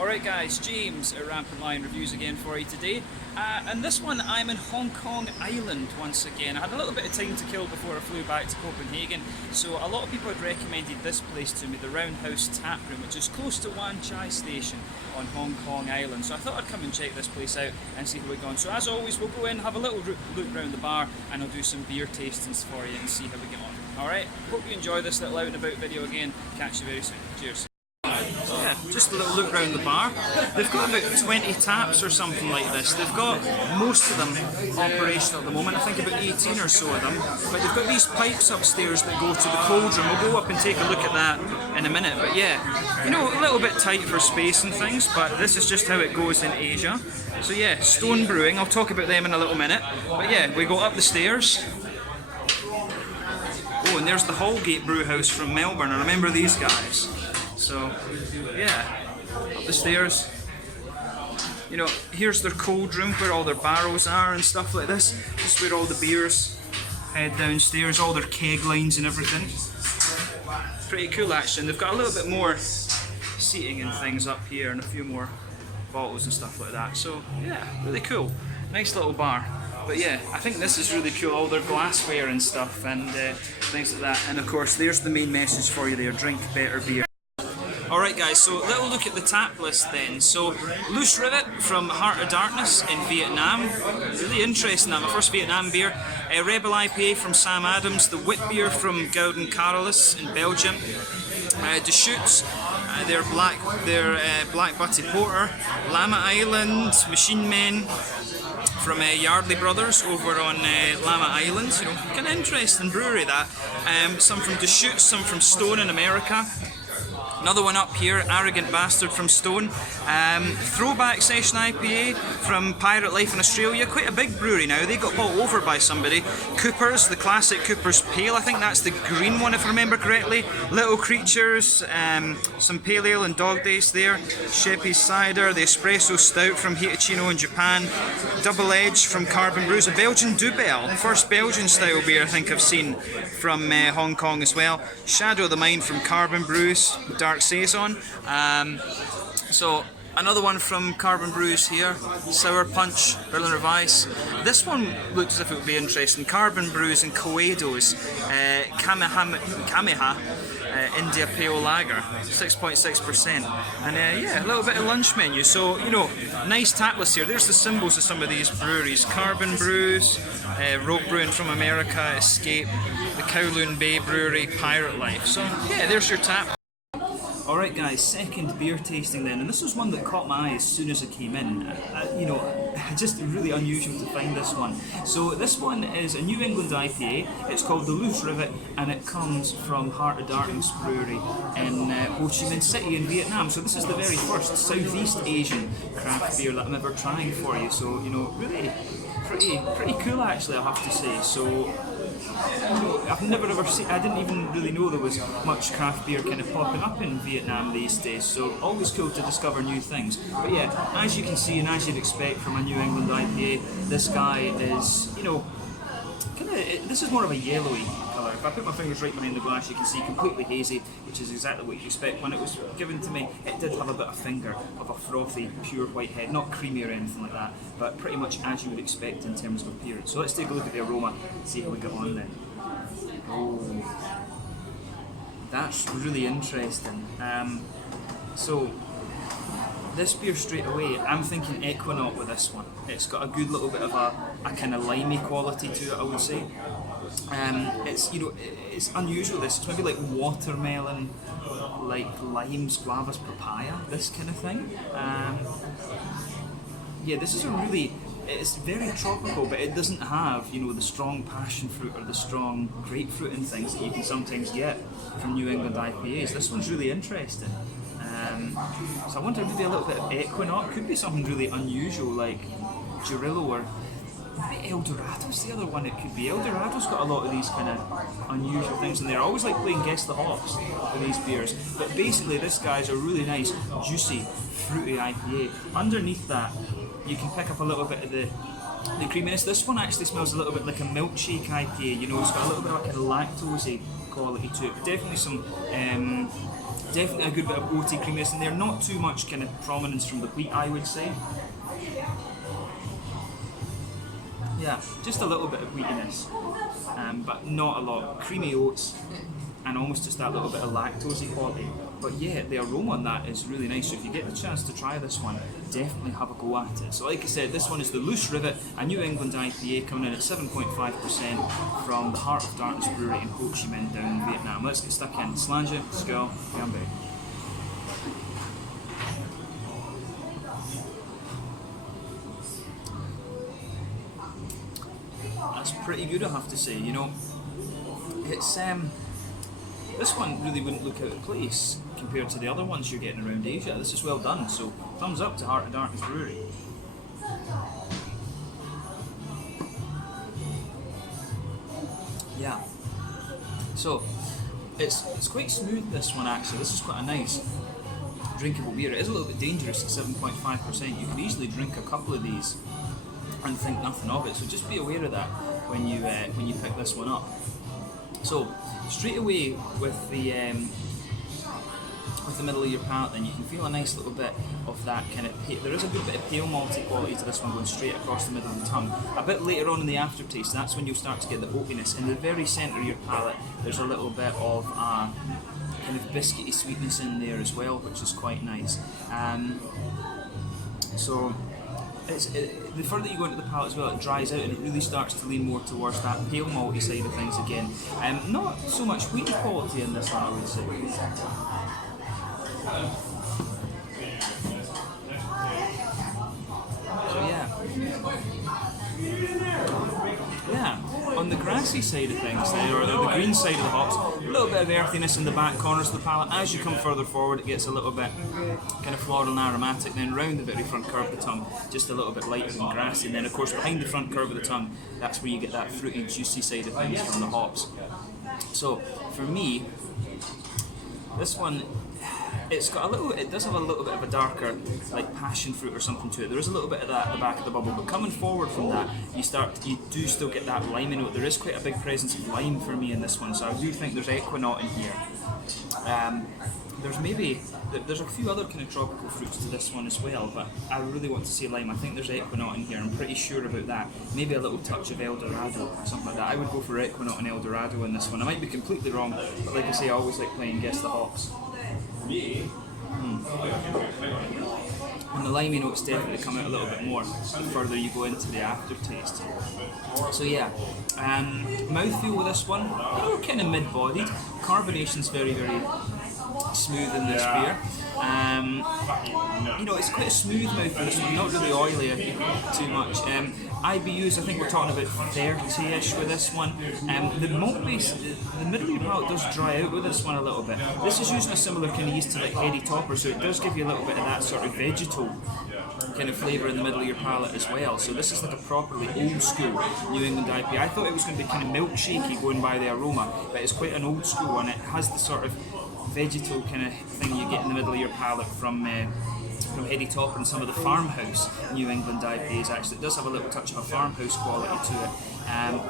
Alright guys, James at Rampant Lion Reviews again for you today. And this one I'm in Hong Kong Island once again. I had a little bit of time to kill before I flew back to Copenhagen, so a lot of people had recommended this place to me, the Roundhouse Taproom, which is close to Wan Chai Station on Hong Kong Island. So I thought I'd come and check this place out and see how it goes. So as always, we'll go in, have a little look around the bar, and I'll do some beer tastings for you and see how we get on. Alright, hope you enjoy this little out and about video again. Catch you very soon. Cheers. Yeah, just a little look around the bar. They've got about 20 taps or something like this. They've got most of them operational at the moment. I think about 18 or so of them. But they've got these pipes upstairs that go to the cold room. We'll go up and take a look at that in a minute. But yeah, you know, a little bit tight for space and things, but this is just how it goes in Asia. So yeah, Stone Brewing. I'll talk about them in a little minute. But yeah, we go up the stairs. Oh, and there's the Hallgate Brewhouse from Melbourne. I remember these guys. So, yeah, up the stairs. You know, here's their cold room where all their barrels are and stuff like this. This is where all the beers head downstairs, all their keg lines and everything. Pretty cool actually. And they've got a little bit more seating and things up here and a few more bottles and stuff like that. So, yeah, really cool. Nice little bar. But yeah, I think this is really cool, all their glassware and stuff and things like that. And of course, there's the main message for you there, drink better beer. Alright guys, so little look at the tap list then. So, Loose Rivet from Heart of Darkness in Vietnam. Really interesting that, my first Vietnam beer. Rebel IPA from Sam Adams. The Wit Beer from Gouden Carolus in Belgium. Deschutes, their Black Butty Porter. Lama Island, Machine Men from Yardley Brothers over on Lama Island. You know, kind of interesting brewery that. Some from Deschutes, some from Stone in America. Another one up here, Arrogant Bastard from Stone. Throwback Session IPA from Pirate Life in Australia. Quite a big brewery now. They got bought over by somebody. Cooper's, the classic Cooper's Pale. I think that's the green one if I remember correctly. Little Creatures, some Pale Ale and Dog Days there. Sheppy's Cider, the Espresso Stout from Hitachino in Japan. Double Edge from Carbon Brews. A Belgian Dubel, first Belgian style beer I think I've seen from Hong Kong as well. Shadow of the Mind from Carbon Brews. Dark Saison. So another one from Carbon Brews here, Sour Punch, Berliner Weiss. This one looks as if it would be interesting. Carbon Brews and Coedo's Kameha India Pale Lager, 6.6%. And yeah, a little bit of lunch menu. So, you know, nice tap list here. There's the symbols of some of these breweries. Carbon Brews, Rogue Brewing from America, Escape, the Kowloon Bay Brewery, Pirate Life. So yeah, there's your tap. Alright guys, second beer tasting then, and this was one that caught my eye as soon as I came in. You know, just really unusual to find this one. So this one is a New England IPA, it's called the Loose Rivet, and it comes from Heart of Darkness Brewery in Ho Chi Minh City in Vietnam. So this is the very first Southeast Asian craft beer that I'm ever trying for you. So, you know, really pretty cool actually, I have to say. So, I've never ever seen, I didn't even really know there was much craft beer kind of popping up in Vietnam these days, so always cool to discover new things. But yeah, as you can see and as you'd expect from a New England IPA, this guy is, you know, this is more of a yellowy colour. If I put my fingers right behind the glass, you can see completely hazy, which is exactly what you'd expect. When it was given to me, it did have a bit of finger of a frothy, pure white head, not creamy or anything like that, but pretty much as you would expect in terms of appearance. So let's take a look at the aroma and see how we get on then. Oh, that's really interesting. So this beer straight away, I'm thinking Equinox with this one. It's got a good little bit of a kind of limey quality to it, I would say. It's, you know, it's unusual. This it's maybe like watermelon, like limes, guavas, papaya, this kind of thing. Yeah, this is a really, it's very tropical, but it doesn't have, you know, the strong passion fruit or the strong grapefruit and things that you can sometimes get from New England IPAs. This one's really interesting. So I wonder maybe a little bit of Equinox, could be something really unusual like Girillo or maybe El Dorado's the other one it could be. El Dorado's got a lot of these kind of unusual things in there. I always like playing Guess the Hops with these beers, but basically this guy's a really nice, juicy, fruity IPA. Underneath that you can pick up a little bit of the creaminess. This one actually smells a little bit like a milkshake IPA, you know, it's got a little bit of a kind of lactosey quality to it. But definitely some, definitely a good bit of oaty creaminess in there. Not too much kind of prominence from the wheat, I would say. Yeah, just a little bit of wheatiness, but not a lot. Creamy oats and almost just that little bit of lactosey quality. But yeah, the aroma on that is really nice. So if you get the chance to try this one, definitely have a go at it. So like I said, this one is the Loose Rivet, a New England IPA coming in at 7.5% from the Heart of Darkness Brewery in Ho Chi Minh down in Vietnam. Let's get stuck in. Slange, Skull, Gambe. That's pretty good, I have to say. You know, it's this one really wouldn't look out of place compared to the other ones you're getting around Asia. This is well done, so thumbs up to Heart of Darkness Brewery. Yeah. So it's quite smooth, this one actually. This is quite a nice drinkable beer. It is a little bit dangerous at 7.5%. You could easily drink a couple of these and think nothing of it. So just be aware of that when you pick this one up. So straight away with the middle of your palate, then you can feel a nice little bit of that kind of there is a good bit of pale malty quality to this one going straight across the middle of the tongue. A bit later on in the aftertaste, that's when you'll start to get the oatiness. In the very centre of your palate, there's a little bit of kind of biscuity sweetness in there as well, which is quite nice. So the further you go into the palate as well, it dries out and it really starts to lean more towards that pale malty side of things again. Not so much wheat quality in this one, I would say. So yeah, on the grassy side of things there, or the green side of the hops, a little bit of earthiness in the back corners of the palate. As you come further forward, it gets a little bit kind of floral and aromatic. Then round the very front curve of the tongue, just a little bit lighter and grassy. And then of course behind the front curve of the tongue, that's where you get that fruity, juicy side of things from the hops. So for me, this one, it does have a little bit of a darker, like passion fruit or something to it. There is a little bit of that at the back of the bubble, but coming forward from that, you do still get that lime note. There is quite a big presence of lime for me in this one, so I do think there's equinaut in here. There's a few other kind of tropical fruits to this one as well, but I really want to say lime. I think there's equinaut in here, I'm pretty sure about that. Maybe a little touch of Eldorado, something like that. I would go for equinaut and Eldorado in this one. I might be completely wrong, but like I say, I always like playing Guess the Hops. And the limey notes definitely come out a little bit more the further you go into the aftertaste. So yeah, mouthfeel with this one, kind of mid-bodied. Carbonation's very, very smooth in this beer. It's quite a smooth mouth for this one, not really oily too much. IBUs, I think we're talking about 30-ish with this one. The malt base, the middle of your palate does dry out with this one a little bit. This is using a similar kind of yeast to like Heady Topper, so it does give you a little bit of that sort of vegetal kind of flavour in the middle of your palate as well. So this is like a properly old school New England IPA. I thought it was going to be kind of milkshakey going by the aroma, but it's quite an old school one. It has the sort of vegetal kind of thing you get in the middle of your palate from Heady Topper and some of the farmhouse New England IPAs. Actually, it does have a little touch of a farmhouse quality to it,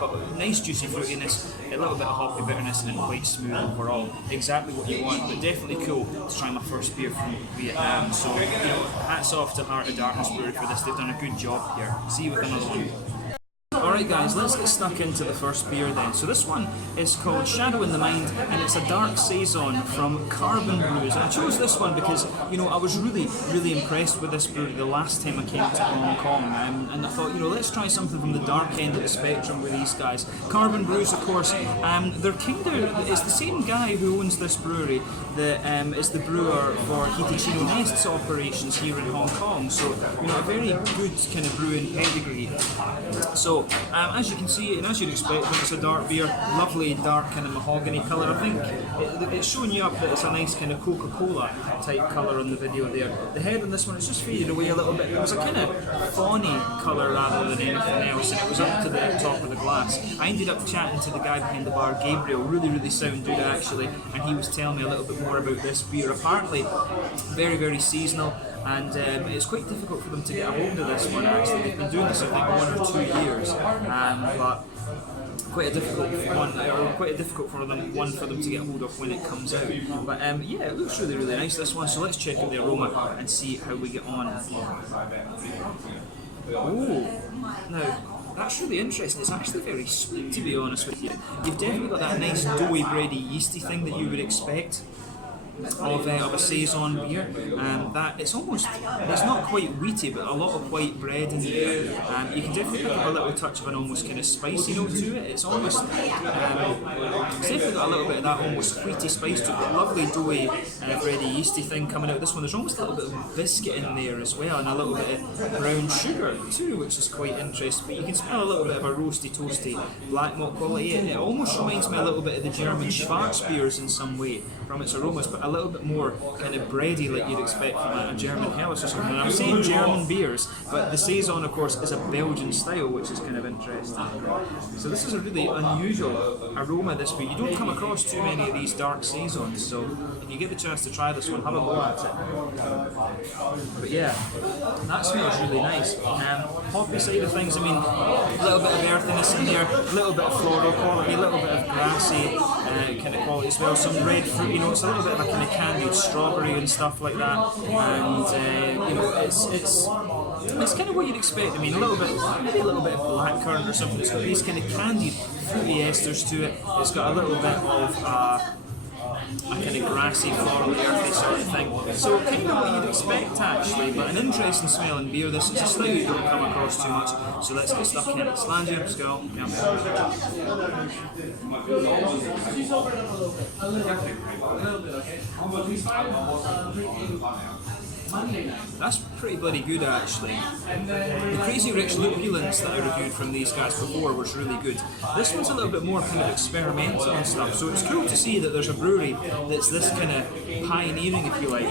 but nice juicy fruitiness, a little bit of hoppy bitterness, and quite smooth overall. Exactly what you want, but definitely cool to try my first beer from Vietnam. So hats off to Heart of Darkness Brewery for this. They've done a good job here. See you with another one. Alright guys, let's get stuck into the first beer then. So this one is called Shadow in the Mind, and it's a dark saison from Carbon Brews. And I chose this one because, I was really, really impressed with this brewery the last time I came to Hong Kong, and I thought, let's try something from the dark end of the spectrum with these guys. Carbon Brews, of course, it's the same guy who owns this brewery that is the brewer for Hitachino Nest's operations here in Hong Kong. So, a very good kind of brewing pedigree. So, as you can see, and as you'd expect, it's a dark beer, lovely dark kind of mahogany colour. I think it's showing you up that it's a nice kind of Coca-Cola type colour on the video there. The head on this one is just faded away a little bit. It was a kind of fawny colour rather than anything else, and it was up to the top of the glass. I ended up chatting to the guy behind the bar, Gabriel, really sound dude actually, and he was telling me a little bit more about this beer. Apparently, very, very seasonal. And it's quite difficult for them to get a hold of this one actually. They've been doing this I think 1 or 2 years, but quite a difficult one, or quite a difficult for them for them to get hold of when it comes out. But yeah, it looks really nice, this one. So let's check out the aroma and see how we get on. Oh, now that's really interesting. It's actually very sweet, to be honest with you. You've definitely got that nice doughy, bready, yeasty thing that you would expect of a saison beer. That it's not quite wheaty, but a lot of white bread in there. You can definitely pick up a little touch of an almost kind of spicy note to it. It's almost it's definitely got a little bit of that almost wheaty spice to it. But lovely doughy, bready, yeasty thing coming out of this one. There's almost a little bit of biscuit in there as well, and a little bit of brown sugar too, which is quite interesting. But you can smell a little bit of a roasty, toasty black malt quality. It almost reminds me a little bit of the German Schwarzbiers in some way from its aromas, but a little bit more kind of bready, like you'd expect from a German Helles or something. And I'm saying German beers, but the saison, of course, is a Belgian style, which is kind of interesting. So this is a really unusual aroma this beer. You don't come across too many of these dark saisons, so if you get the chance to try this one, have a go at it. But yeah, that smells really nice. Hoppy side of things, I mean, a little bit of earthiness in there, a little bit of floral quality, a little bit of grassy kind of quality as well, some red fruity notes, a little bit of a kind of candied strawberry and stuff like that, and you know, it's kind of what you'd expect. I mean, maybe a little bit of blackcurrant or something. It's got these kind of candied fruity esters to it. It's got a little bit of a kind of grassy, floral, earthy sort of thing. So kind of what you'd expect actually, but an interesting smelling beer. This is a style you don't come across too much. So let's get stuck in. Slangia, Skull, That's pretty bloody good actually. The Crazy Rich Lupulins that I reviewed from these guys before was really good. This one's a little bit more kind of experimental and stuff, so it's cool to see that there's a brewery that's this kind of pioneering, if you like,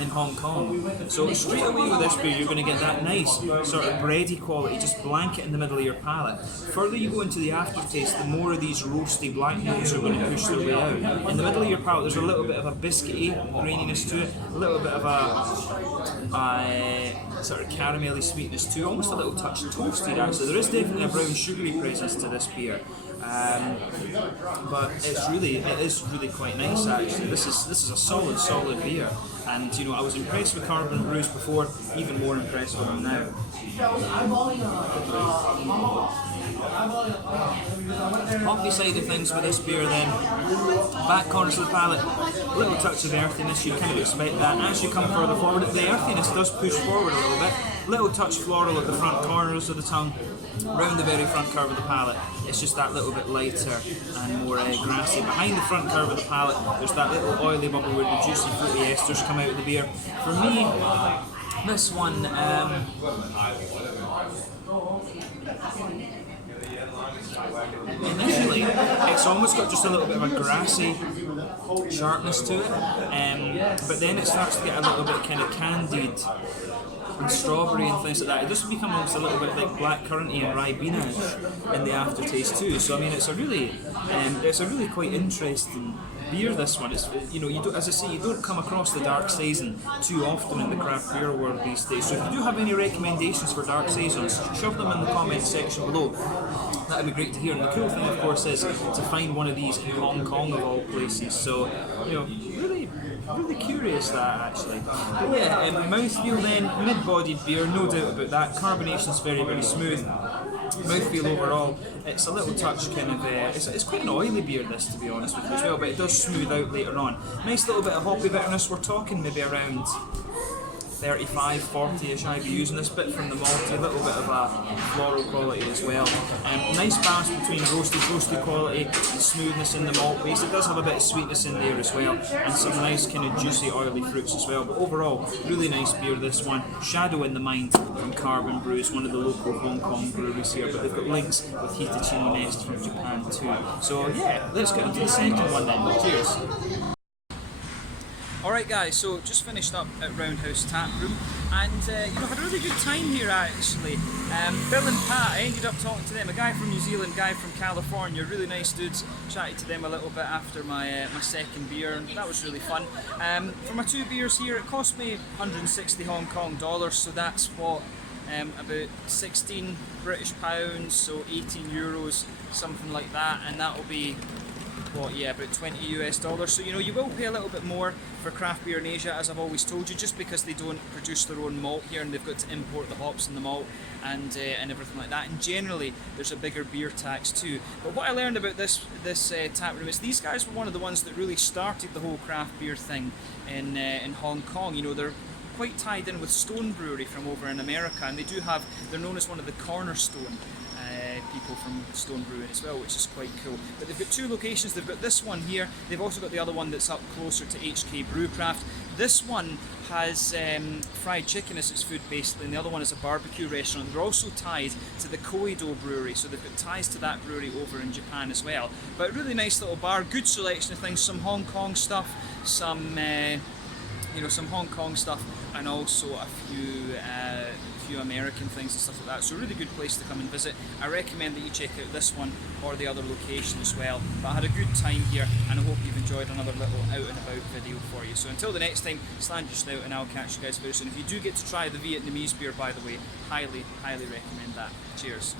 in Hong Kong. So straight away with this beer you're going to get that nice sort of bready quality, just blanket in the middle of your palate. Further you go into the aftertaste, the more of these roasty black notes are going to push their way out. In the middle of your palate there's a little bit of a biscuity graininess to it, a little bit of a sort of caramelly sweetness too, almost a little touch toasted actually. There is definitely a brown sugary presence to this beer, but it is really quite nice actually. This is a solid beer, and you know, I was impressed with Carbon Brews before, even more impressed with them now. Hoppy side of things with this beer then, back corners of the palate, a little touch of earthiness, you kind of expect that. As you come further forward, the earthiness does push forward a little bit, little touch floral at the front corners of the tongue, round the very front curve of the palate, it's just that little bit lighter and more grassy. Behind the front curve of the palate, there's that little oily bubble where the juicy fruity esters come out of the beer. For me, this one, initially, it's almost got just a little bit of a grassy sharpness to it, but then it starts to get a little bit kind of candied and strawberry and things like that. It just becomes almost a little bit like blackcurranty and ribena in the aftertaste too. So I mean, it's a really quite interesting beer. This one is, you know, you don't, as I say, you don't come across the dark saison too often in the craft beer world these days. So if you do have any recommendations for dark saisons, shove them in the comments section below. That'd be great to hear. And the cool thing, of course, is to find one of these in Hong Kong of all places. So, you know, really curious that actually. But yeah, mouthfeel then, mid-bodied beer, no doubt about that. Carbonation's very smooth. Mouthfeel overall, it's a little touch kind of, it's quite an oily beer this, to be honest with you as well, but it does smooth out later on. Nice little bit of hoppy bitterness, we're talking maybe around 35-40ish IBUs in this bit from the malty, a little bit of a floral quality as well. Nice balance between roasty quality and smoothness in the malt base. It does have a bit of sweetness in there as well, and some nice kind of juicy oily fruits as well. But overall, really nice beer this one. Shadow in the Mind from Carbon Brews, one of the local Hong Kong breweries here, but they've got links with Hitachino Nest from Japan too. So yeah, let's get into the second one then. Cheers. Alright guys, so just finished up at Roundhouse Taproom, and you know, had a really good time here actually. Bill and Pat, I ended up talking to them, a guy from New Zealand, guy from California, really nice dudes. Chatted to them a little bit after my second beer, and that was really fun. For my two beers here, it cost me 160 Hong Kong dollars, so that's what, about 16 British pounds, so 18 euros something like that, and that will be what, yeah, about $20 US. So you know, you will pay a little bit more for craft beer in Asia, as I've always told you, just because they don't produce their own malt here and they've got to import the hops and the malt and everything like that. And generally, there's a bigger beer tax too. But what I learned about this tap room is these guys were one of the ones that really started the whole craft beer thing in Hong Kong. You know, they're quite tied in with Stone Brewery from over in America, and they're known as one of the cornerstone people from Stone Brewing as well, which is quite cool. But they've got two locations. They've got this one here. They've also got the other one that's up closer to HK Brewcraft. This one has fried chicken as its food basically, and the other one is a barbecue restaurant. They're also tied to the Koido brewery, so they've got ties to that brewery over in Japan as well. But a really nice little bar, good selection of things, some Hong Kong stuff, some some Hong Kong stuff, and also a few American things and stuff like that. So a really good place to come and visit. I recommend that you check out this one or the other location as well. But I had a good time here, and I hope you've enjoyed another little out and about video for you. So until the next time, stand your snout, and I'll catch you guys very soon. If you do get to try the Vietnamese beer, by the way, highly recommend that. Cheers.